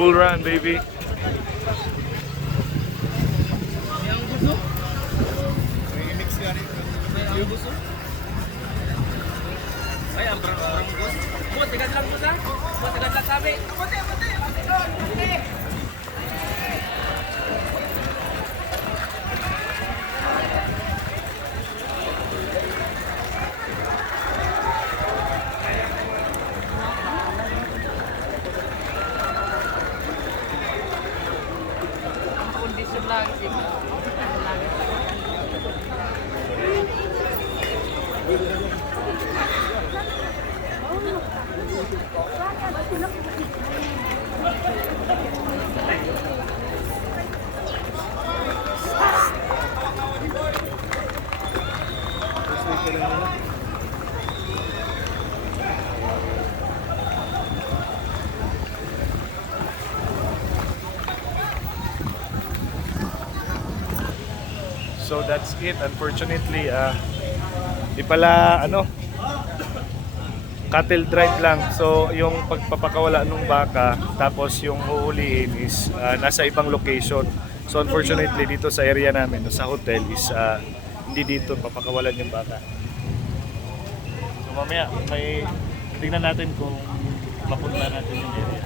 Bull run, baby. Kondisyon lang sih. So that's it. Unfortunately, di pala cattle drive lang. So yung pagpapakawala ng baka tapos yung huhulihin is nasa ibang location. So unfortunately dito sa area namin, sa hotel is hindi dito papakawalan yung baka. So mamaya may tingnan natin kung mapunta natin yung area.